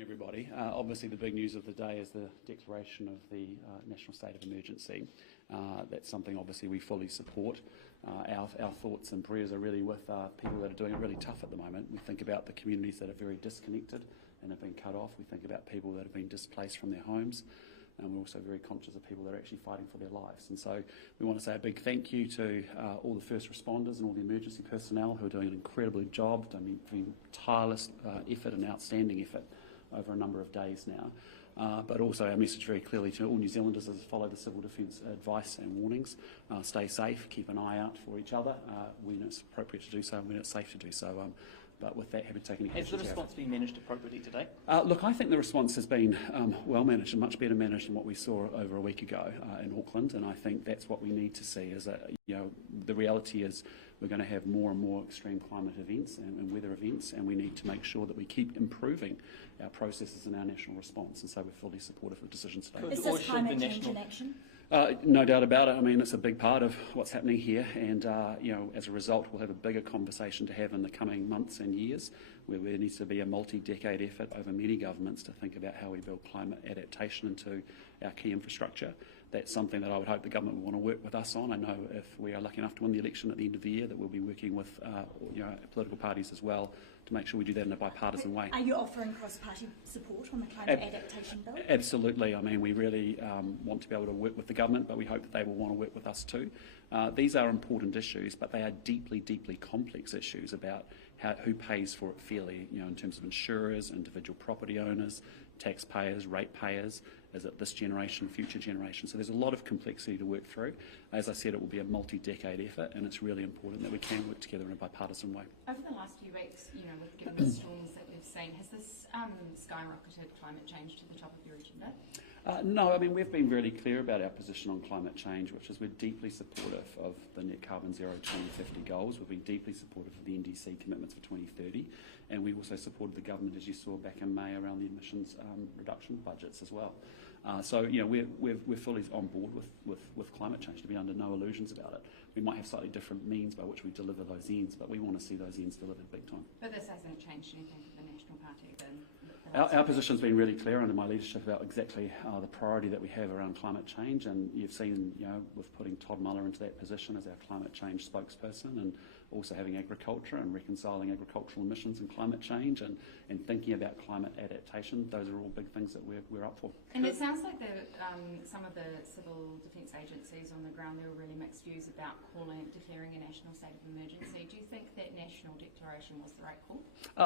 Everybody. Obviously the big news of the day is the declaration of the national state of emergency. That's something obviously we fully support. Our thoughts and prayers are really with people that are doing it really tough at the moment. We think about the communities that are very disconnected and have been cut off. We think about people that have been displaced from their homes. And we're also very conscious of people that are actually fighting for their lives. And so we want to say a big thank you to all the first responders and all the emergency personnel who are doing an incredible job, doing tireless effort and outstanding effort over a number of days now. But also our message very clearly to all New Zealanders is follow the civil defence advice and warnings. Stay safe, keep an eye out for each other when it's appropriate to do so and when it's safe to do so. But with that, haven't taken any actions. Has the response been managed appropriately today? Look, I think the response has been well managed and much better managed than what we saw over a week ago in Auckland, and I think that's what we need to see. Is that the reality is we're going to have more and more extreme climate events and weather events, and we need to make sure that we keep improving our processes and our national response. And so we're fully supportive of decisions today. Is this climate change in action? No doubt about it. I mean, it's a big part of what's happening here, and as a result, we'll have a bigger conversation to have in the coming months and years, where there needs to be a multi-decade effort over many governments to think about how we build climate adaptation into our key infrastructure. That's something that I would hope the government will want to work with us on. I know if we are lucky enough to win the election at the end of the year, that we'll be working with political parties as well to make sure we do that in a bipartisan way. Are you offering cross-party support on the climate adaptation bill? Absolutely. I mean, we really want to be able to work with the government, but we hope that they will want to work with us too. These are important issues, but they are deeply, deeply complex issues about who pays for it fairly, in terms of insurers, individual property owners, taxpayers, ratepayers. Is it this generation, future generation? So there's a lot of complexity to work through. As I said, it will be a multi-decade effort, and it's really important that we can work together in a bipartisan way. Over the last few weeks, given the storms that we've seen, has this skyrocketed climate change to the top of your agenda? No, I mean, we've been really clear about our position on climate change, which is we're deeply supportive of the net carbon zero 2050 goals. We've been deeply supportive of the NDC commitments for 2030, and we also supported the government, as you saw back in May, around the emissions reduction budgets as well. So we're fully on board with climate change, to be under no illusions about it. We might have slightly different means by which we deliver those ends, but we want to see those ends delivered big time. But this hasn't changed anything for the National Party then? Our position's been really clear under my leadership about exactly the priority that we have around climate change, and you've seen, with putting Todd Muller into that position as our climate change spokesperson, and also having agriculture and reconciling agricultural emissions and climate change, and thinking about climate adaptation. Those are all big things that we're up for. And it sounds like some of the civil defence agencies on the ground, there were really mixed views about declaring a national state of emergency. Do you think that national declaration was the right call?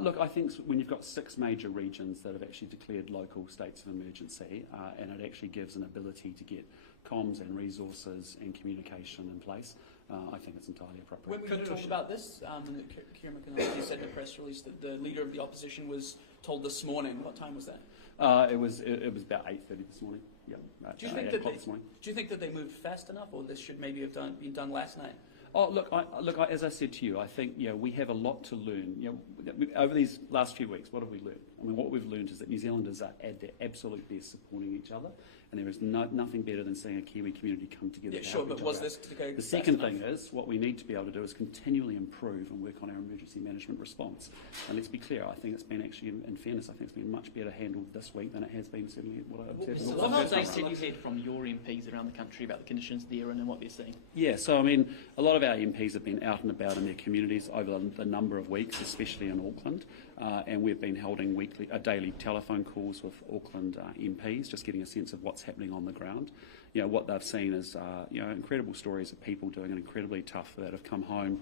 Look, I think when you've got 6 major regions that have actually declared local states of emergency, and it actually gives an ability to get comms and resources and communication in place, I think it's entirely appropriate. When we talked about this, Kieran McConnell said in a press release that the leader of the opposition was told this morning. What time was that? It was about 8:30 this morning. Yeah, do you think that they moved fast enough, or this should maybe have been done last night? Oh, look, as I said to you, I think we have a lot to learn. Over these last few weeks, what have we learned? I mean, what we've learned is that New Zealanders are at their absolute best supporting each other, and there is nothing better than seeing a Kiwi community come together. Yeah, sure, but was this to go The second thing is, what we need to be able to do is continually improve and work on our emergency management response. And let's be clear, I think it's been actually, in fairness, I think it's been much better handled this week than it has been certainly what I've observed. What updates have you had from your MPs around the country about the conditions there and what they're seeing? Yeah, so I mean, a lot of our MPs have been out and about in their communities over the number of weeks, especially in Auckland, and we've been holding daily telephone calls with Auckland MPs, just getting a sense of what's happening on the ground. What they've seen is incredible stories of people doing it incredibly tough, that have come home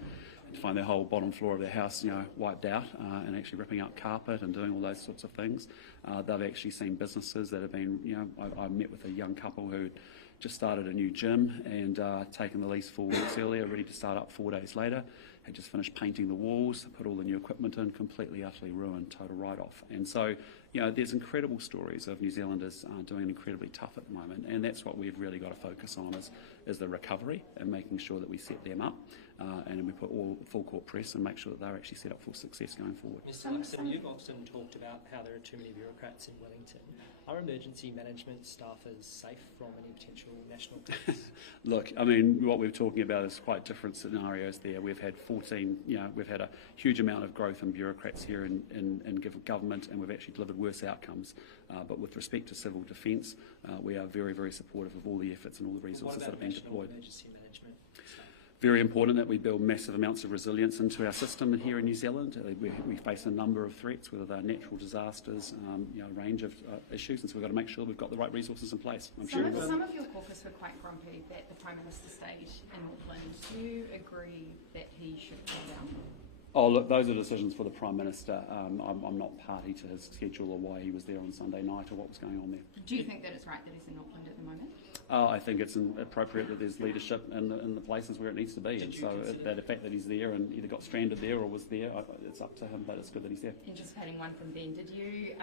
to find their whole bottom floor of their house wiped out, and actually ripping up carpet and doing all those sorts of things. They've actually seen businesses that have been, I met with a young couple who just started a new gym and taken the lease 4 weeks earlier, ready to start up 4 days later. Had just finished painting the walls, put all the new equipment in, completely, utterly ruined, total write-off. And so, there's incredible stories of New Zealanders doing incredibly tough at the moment, and that's what we've really got to focus on is the recovery and making sure that we set them up, and we put all full court press and make sure that they're actually set up for success going forward. Mr. Luxon, you've often talked about how there are too many bureaucrats in Wellington. Are emergency management staffers safe from any potential national threats? Look, I mean, what we're talking about is quite different scenarios there. We've had 14, we've had a huge amount of growth in bureaucrats here in government, and we've actually delivered worse outcomes. But with respect to civil defence, we are very, very supportive of all the efforts and all the resources that have been deployed. Emergency management staff? Very important that we build massive amounts of resilience into our system here in New Zealand. We face a number of threats, whether they're natural disasters, a range of issues, and so we've got to make sure we've got the right resources in place. Some of your caucus were quite grumpy that the Prime Minister stayed in Auckland. Do you agree that he should come down? Oh, look, those are decisions for the Prime Minister. I'm not party to his schedule or why he was there on Sunday night or what was going on there. Do you think that it's right that he's in Auckland at the moment? I think it's appropriate that there's leadership in the places where it needs to be, and so the fact that he's there and either got stranded there or was there, it's up to him, but it's good that he's there. Anticipating one from Ben, did you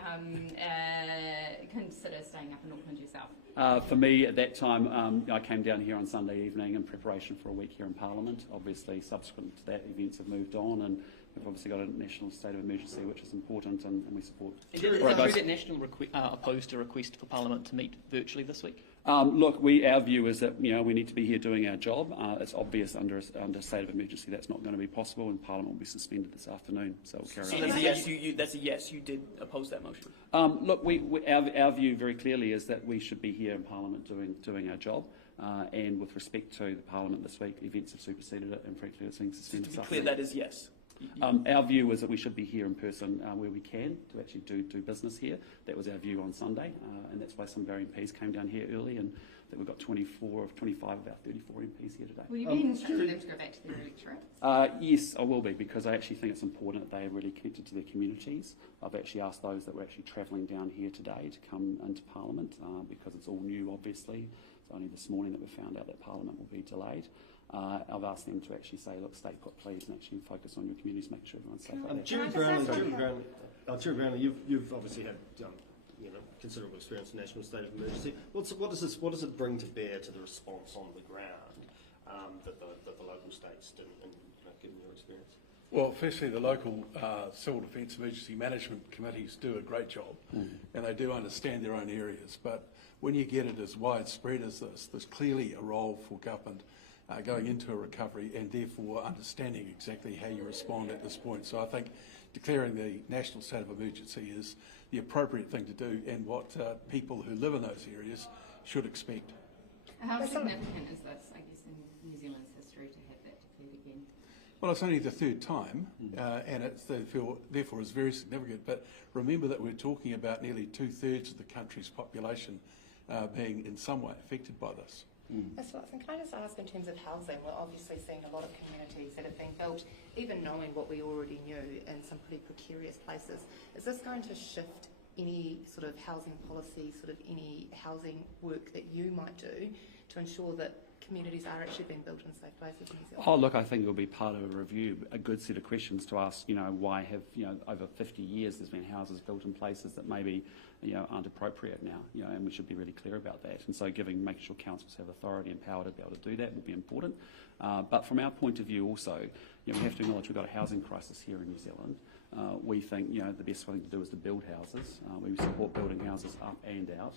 consider staying up in Auckland yourself? For me, at that time, I came down here on Sunday evening in preparation for a week here in Parliament. Obviously, subsequent to that, events have moved on, and we've obviously got a national state of emergency, which is important, and we support. Did that National opposed a request for Parliament to meet virtually this week? Look, our view is that we need to be here doing our job. It's obvious under a state of emergency that's not going to be possible, and Parliament will be suspended this afternoon, so we'll carry on. So that's a yes. You did oppose that motion. Look, our view very clearly is that we should be here in Parliament doing our job. And with respect to the Parliament this week, events have superseded it, and frankly, it's being suspended. To be clear, that is yes. Our view is that we should be here in person where we can to actually do business here. That was our view on Sunday, and that's why some of our MPs came down here early, and that we've got 24 of 25 of our 34 MPs here today. Will you be instructing them to go back to their electorate? Yes, I will be, because I actually think it's important that they are really connected to their communities. I've actually asked those that were actually travelling down here today to come into Parliament, because it's all new, obviously. It's only this morning that we found out that Parliament will be delayed. I've asked them to actually say, look, stay put, please, and actually focus on your communities, make sure everyone's safe. Jerry Brownlee, you've obviously had considerable experience in national state of emergency. What does it bring to bear to the response on the ground that the local states didn't, given your experience? Well, firstly, the local civil defence emergency management committees do a great job, and they do understand their own areas. But when you get it as widespread as this, there's clearly a role for government going into a recovery, and therefore understanding exactly how you respond at this point. So I think declaring the national state of emergency is the appropriate thing to do, and what people who live in those areas should expect. How significant is this, I guess, in New Zealand's history to have that declared again? Well, it's only the third time, and it's therefore is very significant. But remember that we're talking about nearly 2/3 of the country's population being in some way affected by this. Mr. Luxon, can I just ask in terms of housing, we're obviously seeing a lot of communities that have been built, even knowing what we already knew, in some pretty precarious places. Is this going to shift any sort of housing policy, sort of any housing work that you might do to ensure that communities are actually being built in safe places in New Zealand? Oh, look, I think it will be part of a review, a good set of questions to ask, why have, over 50 years there's been houses built in places that maybe, aren't appropriate now, and we should be really clear about that. And so making sure councils have authority and power to be able to do that will be important. But from our point of view also, we have to acknowledge we've got a housing crisis here in New Zealand. We think, the best thing to do is to build houses. We support building houses up and out.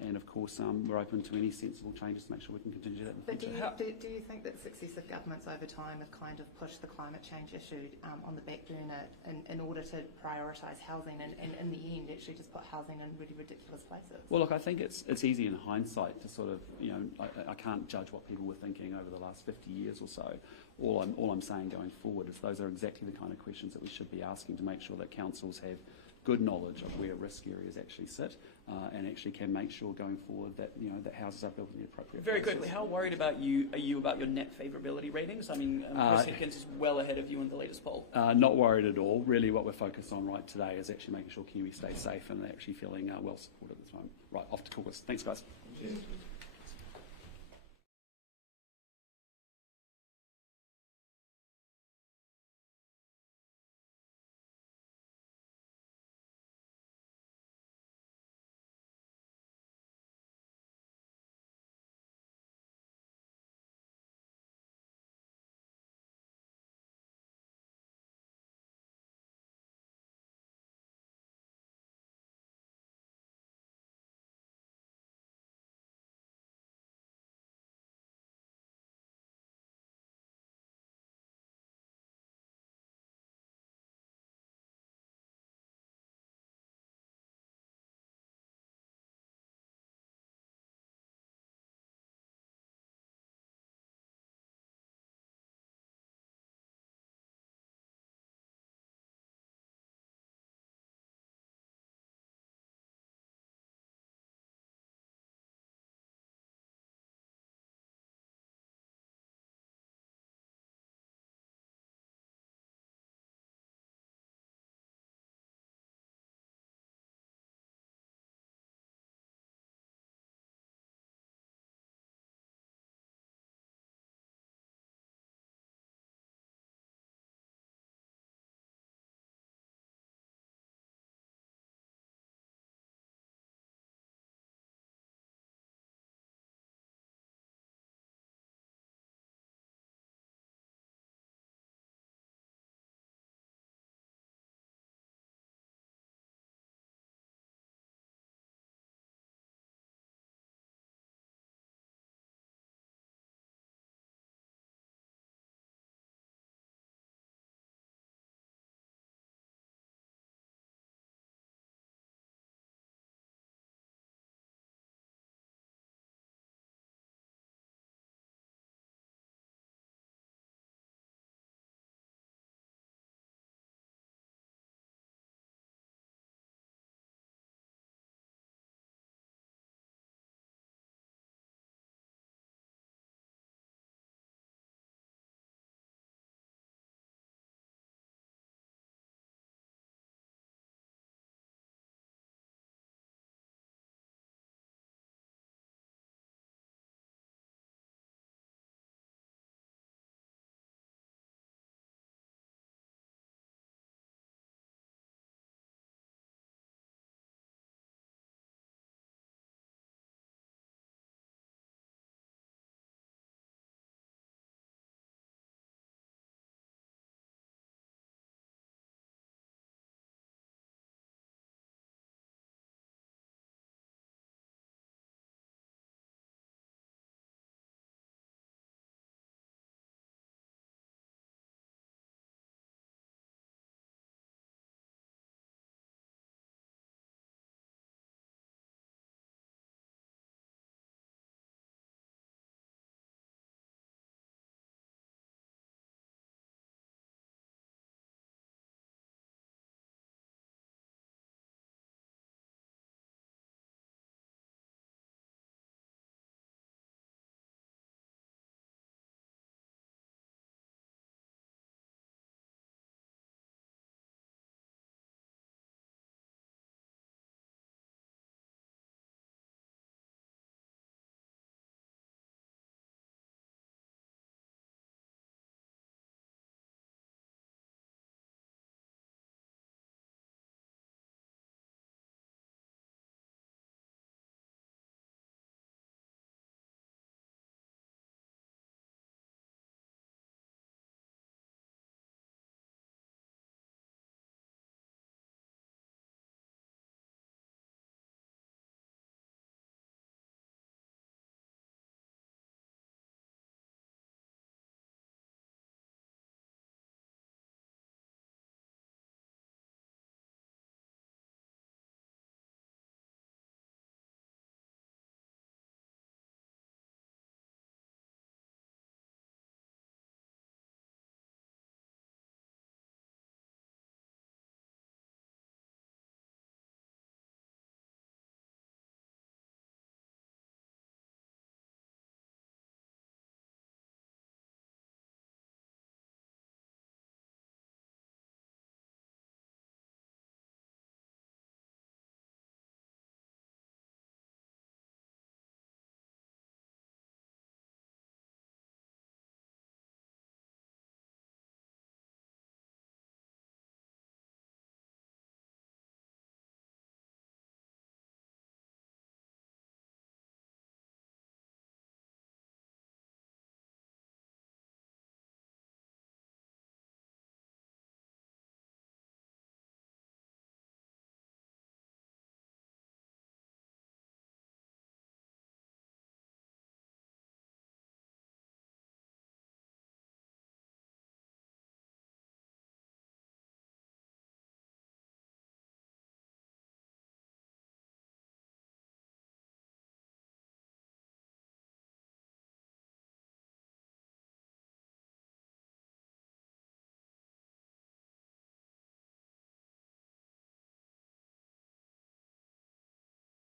And of course, we're open to any sensible changes to make sure we can continue that in the future. But do you think that successive governments over time have kind of pushed the climate change issue on the back burner in order to prioritise housing, and in the end actually just put housing in really ridiculous places? Well, look, I think it's easy in hindsight to sort of, I can't judge what people were thinking over the last 50 years or so. All I'm saying going forward is those are exactly the kind of questions that we should be asking to make sure that councils have good knowledge of where risk areas actually sit, and actually can make sure going forward that that houses are built in the appropriate Very places. quickly, how worried are you about your net favourability ratings? I mean, Chris Hipkins is well ahead of you in the latest poll. Not worried at all. Really what we're focused on right today is actually making sure Kiwi stay safe and actually feeling well supported at this moment. Right, off to caucus. Thanks, guys. Cheers.